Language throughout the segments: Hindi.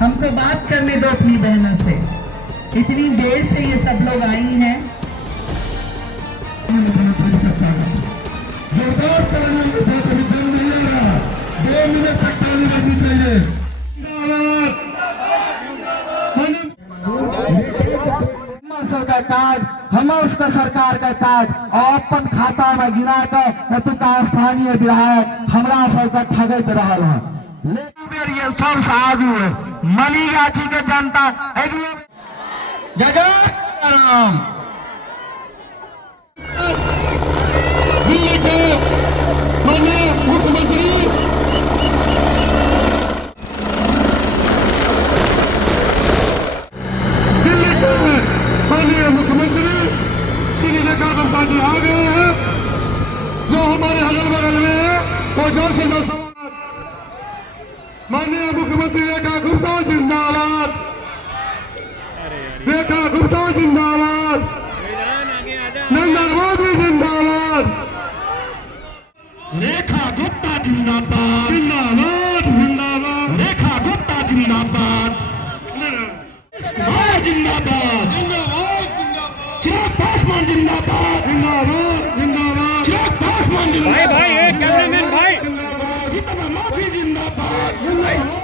हमको बात करने दो अपनी बहनों से। इतनी देर से ये सब लोग आई हैं। जोरदार तालियों के साथ अभी जल नहीं आ रहा, 2 मिनट तक ताली बजनी चाहिए। का कार्ड हम उसका सरकार का कार्ड अपन खाता में गिरा कर तुका स्थानीय विधायक हमरा सबका ठगत रहल है। लेकिन ये सब आगू है मनीगाछी के जनता जय राम। दिल्ली के माननीय मुख्यमंत्री माननीय मुख्यमंत्री श्री जगन्नाथ जी आ गए हैं, जो हमारे अगल बगल में है वो जोर से जोर सवाल। माननीय मुख्यमंत्री रेखा गुप्ता जिंदाबाद, रेखा गुप्ता जिंदाबाद, नरेंद्र मोदी जिंदाबाद, रेखा गुप्ता जिंदाबाद जिंदाबाद जिंदाबाद, रेखा गुप्ता जिंदाबाद जिंदाबाद चिराग पासवान जिंदाबाद जिंदाबाद जिंदाबाद, चिराग पासवान जिंदाबाद भाई कैमरामैन भाई जितना माफी जिंदाबाद जिंदाबाद।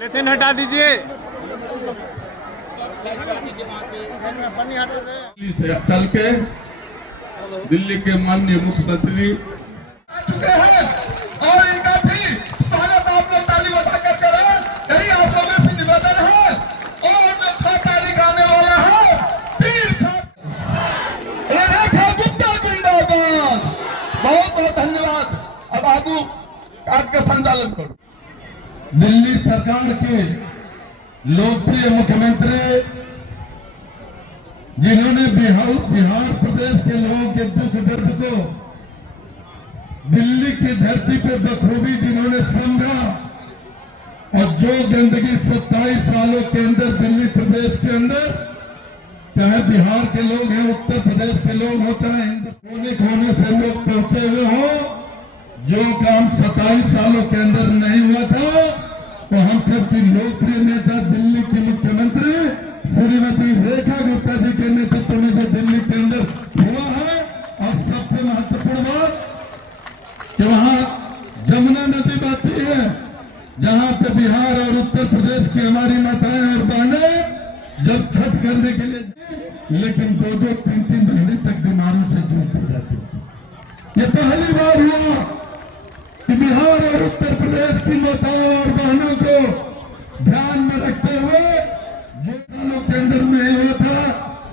लेकिन हटा दीजिए। दिल्ली से चल के दिल्ली के माननीय मुख्यमंत्री आ चुके हैं और इनका भी स्वागत आप लोग ताली बजा कर करें। यही आप लोगों से निवेदन है। और जो 6 तारीख आने वाला है तीर रेखा गुप्ता जिंदाबाद। बहुत बहुत धन्यवाद। अब आगू आज का संचालन करो। दिल्ली सरकार के लोकप्रिय मुख्यमंत्री जिन्होंने बिहार प्रदेश के लोगों के दुख दर्द को दिल्ली की धरती पे बखूबी जिन्होंने समझा और जो गंदगी 27 सालों के अंदर दिल्ली प्रदेश के अंदर, चाहे बिहार के लोग हैं, उत्तर प्रदेश के लोग हो, चाहे कोने कोने से लोग पहुंचे हुए हो, जो काम 27 सालों के अंदर नहीं हुआ था वो हम सबकी लोकप्रिय नेता दिल्ली की मुख्यमंत्री श्रीमती रेखा गुप्ता जी के नेतृत्व में जो दिल्ली के अंदर हुआ है। और सबसे महत्वपूर्ण बात कि वहां जमुना नदी बहती है, जहां पे बिहार और उत्तर प्रदेश की हमारी माताएं और बहनें जब छठ करने के लिए लेकिन 2-2, 3-3 महीने तक बीमारों से जूझती रहती थी। ये पहली बार हुआ कि बिहार और उत्तर प्रदेश की माताओं और बहनों को ध्यान में रखते हुए जो सालों के अंदर नहीं हुआ था,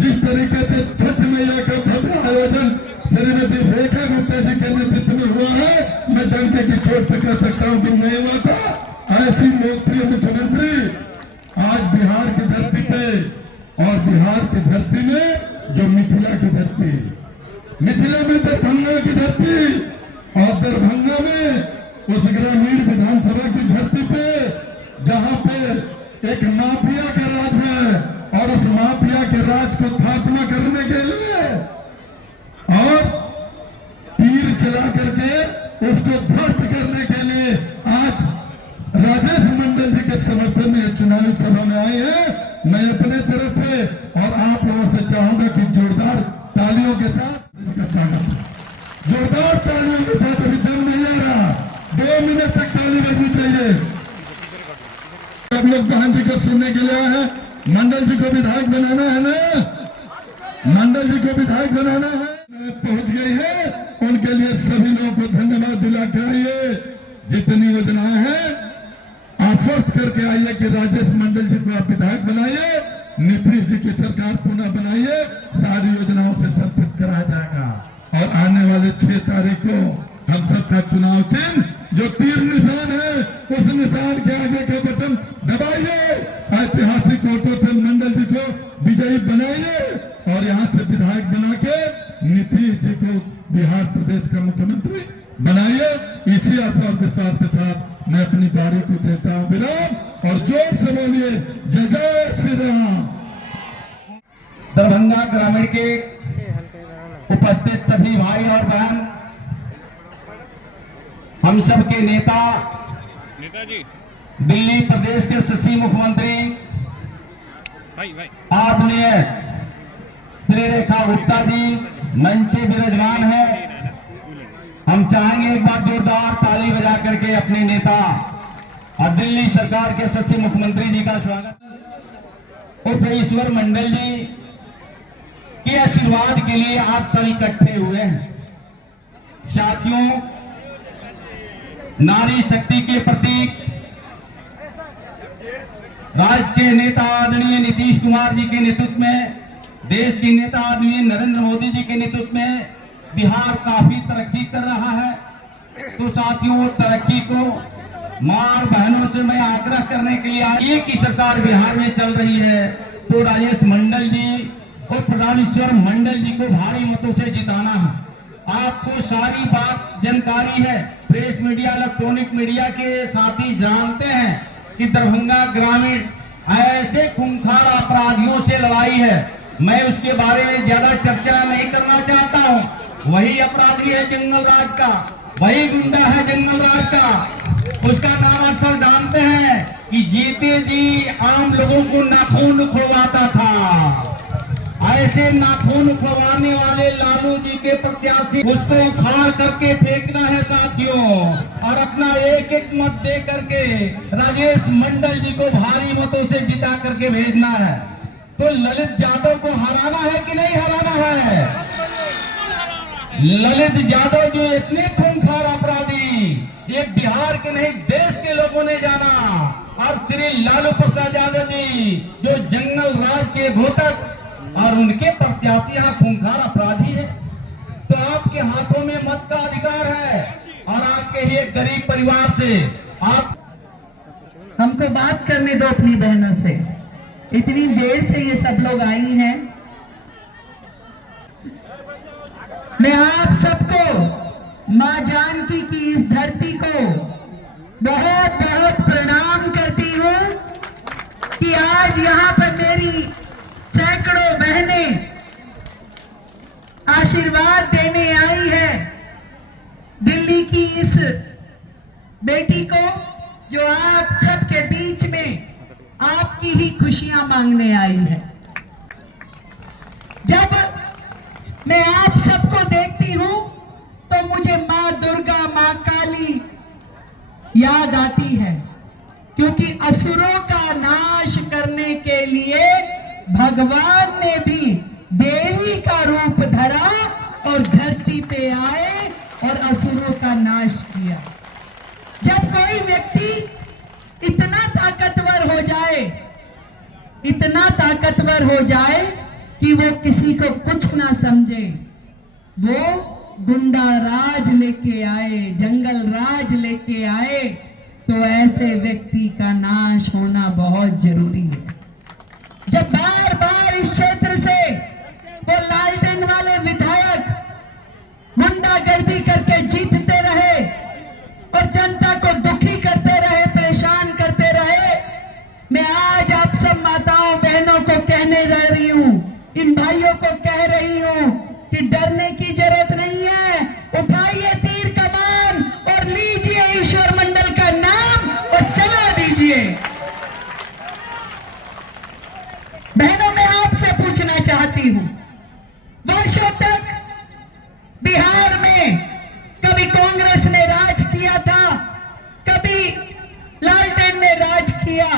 जिस तरीके से छठ मैया का भव्य आयोजन श्रीमती रेखा गुप्ता जी के नेतृत्व में हुआ है, मैं डंके की चोट पर कह सकता हूं कि नहीं हुआ था। ऐसी लोकप्रिय मुख्यमंत्री आज बिहार की धरती पे, और बिहार की धरती में जो मिथिला की धरती, मिथिला में दरभंगा की धरती, और दरभंगा में उस ग्रामीण विधानसभा की धरती पे जहां पे एक माफिया का राज है और उस माफिया के राज को खात्मा करने के लिए और तीर चला करके उसको ध्वस्त करने के लिए आज राजेश मंडल जी के समर्थन में चुनावी सभा में आए हैं। मैं अपने तरफ से और आप लोगों से चाहूंगा कि जोरदार तालियों के साथ इसका स्वागत, जोरदार तालियों के साथ अभी जल नहीं आ रहा, 2 मिनट तक ताली बजनी चाहिए। आप लोग बहन जी को सुनने के लिए आए हैं। मंडल जी को विधायक बनाना है ना, मंडल जी को विधायक बनाना है, पहुंच गई है। उनके लिए सभी लोगों को धन्यवाद दिला के आइए। जितनी योजनाएं हैं आश्वस्त करके आइए कि राजेश मंडल जी को आप विधायक बनाइए, नीतीश जी की सरकार पुनः बनाइए, सारी योजनाओं से संतुष्ट कराया जाएगा। और आने वाले 6 तारीख को हम सबका चुनाव चिन्ह जो तीर निशान है, उस निशान के आगे का बटन दबाइए, ऐतिहासिक वोटों से मंडल जी को विजयी बनाइए और यहाँ से विधायक बना के नीतीश जी को बिहार प्रदेश का मुख्यमंत्री बनाइए। इसी आशा और विश्वास के साथ मैं अपनी बारी को देता हूं विराम। और जोर से बोलिए जय जय श्री राम। दरभंगा ग्रामीण के उपस्थित सभी भाई और बहन, हम सब के नेताजी दिल्ली प्रदेश के सचिव मुख्यमंत्री भाई आदरणीय श्री रेखा गुप्ता जी मंच पे विराजमान है। हम चाहेंगे एक बार जोरदार ताली बजा करके अपने नेता और दिल्ली सरकार के सचिव मुख्यमंत्री जी का स्वागत। उप ईश्वर मंडल जी के आशीर्वाद के लिए आप सब इकट्ठे हुए हैं। साथियों, नारी शक्ति के प्रतीक राज्य के नेता आदरणीय नीतीश कुमार जी के नेतृत्व में, देश के नेता आदरणीय नरेंद्र मोदी जी के नेतृत्व में बिहार काफी तरक्की कर रहा है। तो साथियों, तरक्की को मां और बहनों से मैं आग्रह करने के लिए आज एक ही सरकार बिहार में चल रही है, तो राजेश मंडल जी और प्रधानेश्वर मंडल जी को भारी मतों से जिताना है। आपको सारी बात जानकारी है, प्रेस मीडिया इलेक्ट्रॉनिक मीडिया के साथी जानते हैं कि दरभंगा ग्रामीण ऐसे खूंखार अपराधियों से लड़ाई है। मैं उसके बारे में ज्यादा चर्चा नहीं करना चाहता हूं। वही अपराधी है जंगल राज का, वही गुंडा है जंगल राज का। उसका नाम अक्सर जानते हैं कि जीते जी आम लोगों को नाखून उखड़वाता था। ऐसे नाखून उखड़वाने वाले लालू जी के प्रत्याशी उसको उखाड़ करके फेंकना है साथियों, और अपना एक एक मत दे करके राजेश मंडल जी को भारी मतों से जिता करके भेजना है। तो ललित यादव को हराना है कि नहीं हराना है? ललित यादव जो इतने खूंखार अपराधी, ये बिहार के नहीं देश के लोगों ने जाना, और श्री लालू प्रसाद यादव जी जो जंगल राज के घोटक और उनके प्रत्याशी यहाँ खूंखार अपराधी है। तो आपके हाथों में मत का अधिकार है, और आपके ही एक गरीब परिवार से आप हमको बात करने दो अपनी बहनों से। इतनी देर से ये सब लोग आई हैं। मैं आप सबको मां जानकी की इस धरती को बहुत बहुत प्रणाम करती हूं कि आज यहाँ पर मेरी सैकड़ों बहनें आशीर्वाद देने आई है दिल्ली की इस बेटी को, जो आप सबके बीच में आपकी ही खुशियां मांगने आई है। जब मैं आप सबको देखती हूं तो मुझे मां दुर्गा, मां काली याद आती है, क्योंकि असुरों का नाश करने के लिए भगवान ने भी देवी का रूप धरा और धरती पे आए और असुरों का नाश किया। जब कोई व्यक्ति इतना ताकतवर हो जाए कि वो किसी को कुछ ना समझे, वो गुंडा राज लेके आए, जंगल राज लेके आए, तो ऐसे व्यक्ति का नाश होना बहुत जरूरी है। जब बार बार इस क्षेत्र से वो लालटेन वाले विधायक गुंडागर्दी करके जीतते रहे और जनता को दुखी करते रहे, परेशान करते रहे, मैं आज आप सब माताओं बहनों को कहने जा रही हूं, इन भाइयों को कह रही हूं कि डरने की जरूरत नहीं है। उठाइए तीर कमान और लीजिए ईश्वर मंडल का नाम और चला दीजिए। बहनों, मैं आपसे पूछना चाहती हूं, वर्षों तक बिहार में कभी कांग्रेस ने राज किया था, कभी लालटेन ने राज किया,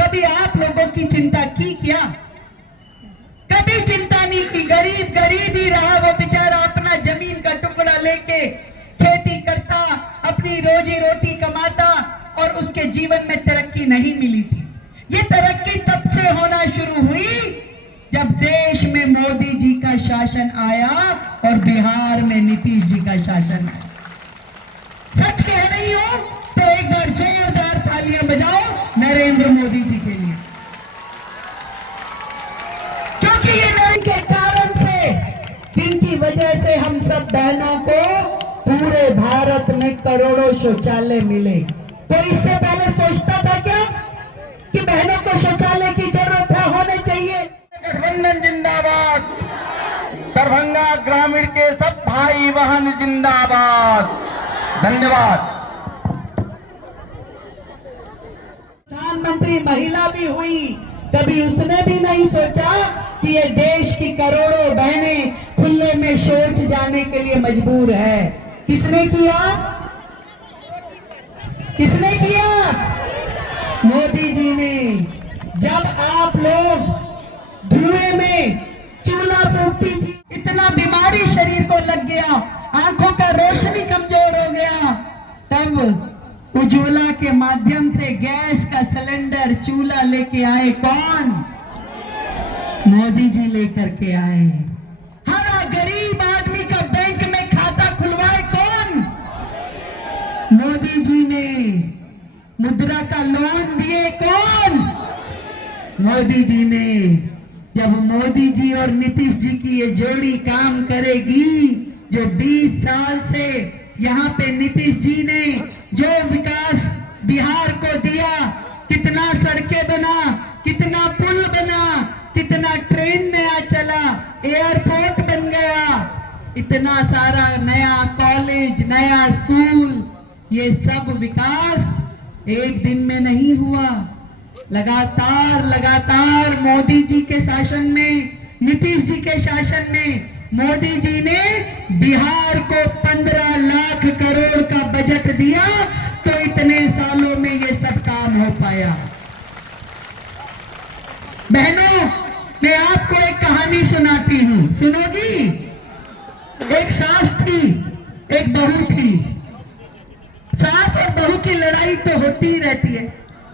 कभी आप लोगों की चिंता की क्या? कभी चिंता नहीं की। गरीब गरीब ही रहा, वो बेचारा अपना जमीन का टुकड़ा लेके खेती करता, अपनी रोजी रोटी कमाता, और उसके जीवन में तरक्की नहीं मिली थी। ये तरक्की तब से होना शुरू हुई जब देश में मोदी जी का शासन आया और बिहार में नीतीश जी का शासन आया। सच कह रही हो तो एक बार जोरदार तालियां बजाओ नरेंद्र मोदी जी के लिए, क्योंकि ये नरेंद्र के कारण से, जिनकी वजह से हम सब बहनों को पूरे भारत में में करोड़ों शौचालय मिले। तो इससे पहले सोचता था क्या कि बहनों को शौचालय की जरूरत है, होने चाहिए? गठबंधन जिंदाबाद, दरभंगा ग्रामीण के सब भाई बहन जिंदाबाद। धन्यवाद। प्रधानमंत्री महिला भी हुई, कभी उसने भी नहीं सोचा कि ये देश की करोड़ों बहनें खुले में शौच जाने के लिए मजबूर है। किसने किया? किसने किया? मोदी जी ने। जब आप लोग धुएं में चूल्हा फूंकती थी, इतना बीमारी शरीर को लग गया, आंखों का रोशनी कमजोर हो गया, तब उज्ज्वला के माध्यम से गैस का सिलेंडर चूल्हा लेके आए कौन? मोदी जी लेकर के आए। हर गरीब आदमी का बैंक में खाता खुलवाए कौन? मोदी जी ने। मुद्रा का लोन दिए कौन? मोदी जी ने। जब मोदी जी और नीतीश जी की ये जोड़ी काम करेगी, जो 20 साल से यहाँ पे नीतीश जी ने जो विकास बिहार को दिया, कितना सड़कें बना, कितना पुल बना, कितना ट्रेन नया चला, एयरपोर्ट बन गया, इतना सारा नया कॉलेज, नया स्कूल, ये सब विकास एक दिन में नहीं हुआ। लगातार लगातार मोदी जी के शासन में, नीतीश जी के शासन में मोदी जी ने बिहार को 15 लाख करोड़ का बजट दिया, तो इतने सालों में ये सब काम हो पाया। बहनों, मैं आपको एक कहानी सुनाती हूं, सुनोगी? एक सास थी, एक बहू थी। सास और बहू की लड़ाई तो होती ही रहती है।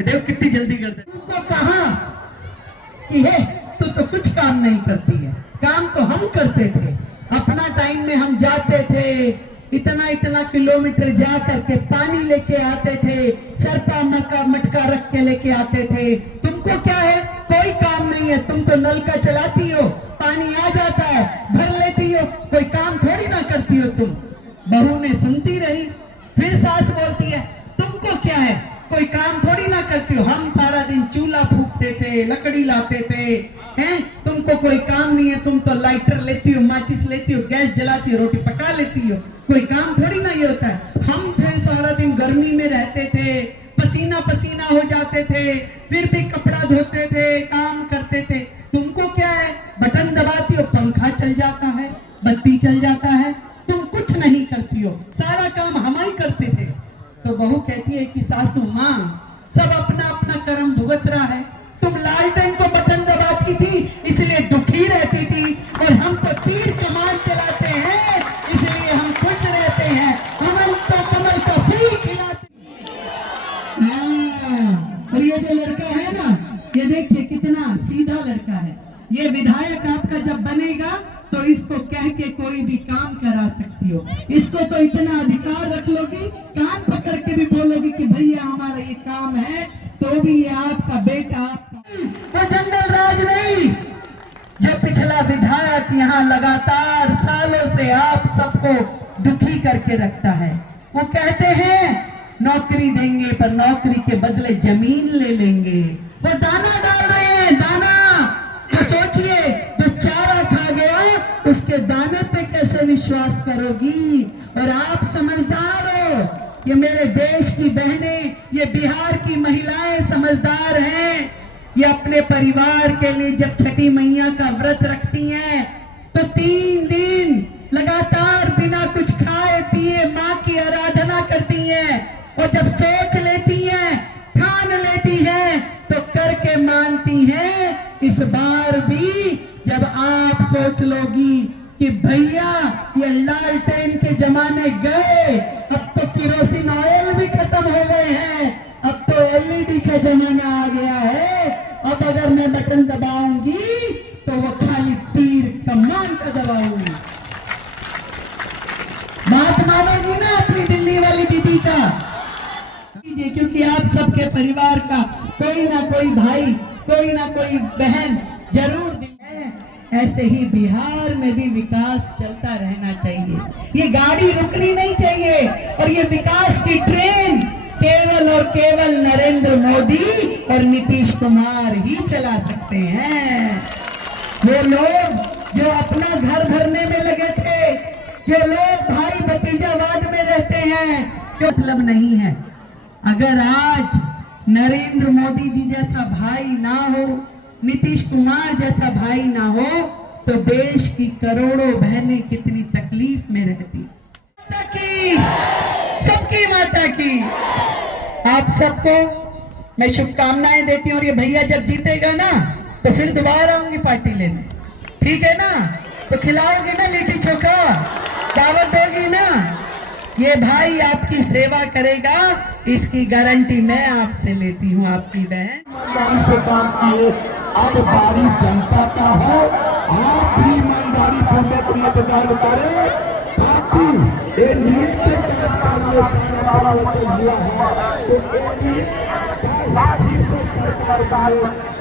देखो कितनी जल्दी करते। उनको कहा कि हे तू तो कुछ काम नहीं करती है, काम तो हम करते थे। अपना टाइम में हम जाते थे, इतना इतना किलोमीटर जा करके पानी लेके आते थे, सर पर मटका रख के लेके आते थे। तुमको क्या है, कोई काम नहीं है, तुम तो नल का चलाती हो, पानी आ जाता है, भर लेती हो, कोई काम थोड़ी ना करती हो तुम। बहू ने सुनती रही। फिर सास बोलती है, तुमको क्या है, कोई काम थोड़ी ना करती हो, हम सारा दिन चूल्हा फूंकते थे, लकड़ी लाते थे, हैं? तुमको कोई काम नहीं है, तुम तो लाइटर लेती हो, माचिस लेती हो, गैस जलाती हो, रोटी पका लेती हो, कोई काम थोड़ी ना ये होता है। हम थे सारा दिन गर्मी में रहते थे, पसीना पसीना हो जाते थे, फिर भी कपड़ा धोते थे, काम करते थे। तुमको क्या है, बटन दबाती हो, पंखा चल जाता है, बत्ती चल जाता है, तुम कुछ नहीं करती हो, सारा काम हम ही करते थे। तो बहू कहती है कि सासू माँ, सब अपना अपना कर्म भुगत रहा है, तुम लालटेन को बटन दबाती थी इसलिए दुखी रहती थी, और हम तो तीर कमान चलाते हैं इसलिए हम खुश रहते हैं, हम तो कमल का फूल खिलाते। और ये जो लड़का है ना, ये देखिए कितना सीधा लड़का है। ये विधायक आपका जब बनेगा तो इसको कह के कोई भी काम करा सकती हो, इसको तो इतना अधिकार रख लोगी, कान पकड़ के भी बोलोगी कि भैया हमारा ये काम है, तो भी ये आपका बेटा आपका। वो जंगल राज नहीं, जो पिछला विधायक यहाँ लगातार सालों से आप सबको दुखी करके रखता है। वो कहते हैं नौकरी देंगे, पर नौकरी के बदले जमीन ले लेंगे। वो दाना डाल रहे हैं, दाना। तो सोचिए, जो चारा खा गया उसके दाने पे कैसे विश्वास करोगी? और आप समझदार हो, ये मेरे देश की बहनें, ये बिहार की महिलाएं समझदार हैं। ये अपने परिवार के लिए जब छठी मैया का व्रत रखती हैं तो 3 दिन लगातार बिना कुछ खाए पिए माँ की आराधना करती हैं, और जब सोच लेती हैं, ठान लेती हैं, तो करके मानती हैं। इस बार भी जब आप सोच लोगी कि भैया ये लालटेन के जमाने गए, अब तो केरोसिन ऑयल भी खत्म हो गए हैं, अब तो एलईडी का जमाना आ गया है, अब अगर मैं बटन दबाऊंगी तो वो खाली तीर कमान का दबाऊंगी। बात मानोगी ना अपनी दिल्ली वाली दीदी का? क्योंकि आप सबके परिवार का कोई ना कोई भाई, कोई ना कोई बहन जरूर है। ऐसे ही बिहार में भी विकास चलता रहना चाहिए। ये गाड़ी रुकनी नहीं चाहिए और ये विकास की ट्रेन केवल और केवल नरेंद्र मोदी और नीतीश कुमार ही चला सकते हैं। वो लोग जो अपना घर भरने में लगे थे, जो लोग भाई भतीजावाद में रहते हैं, जो मतलब नहीं है। अगर आज नरेंद्र मोदी जी जैसा भाई ना हो, नीतीश कुमार जैसा भाई ना हो, तो देश की करोड़ों बहनें कितनी तकलीफ में रहती। माता की, सबकी माता की आप सबको मैं शुभकामनाएं देती हूँ। और ये भैया जब जीतेगा ना तो फिर दोबारा आऊंगी पार्टी लेने, ठीक है ना? तो खिलाओगी ना लिट्टी चोखा, दावत दोगी ना? ये भाई आपकी सेवा करेगा, इसकी गारंटी मैं आपसे लेती हूँ। आपकी बहन ईमानदारी से काम किए, अब बारी जनता का है। आप भी ईमानदारी पूर्वक मतदान करें ताकि ये नीट के कार्यकाल में सारा परिवर्तन हुआ है तो सरकार बने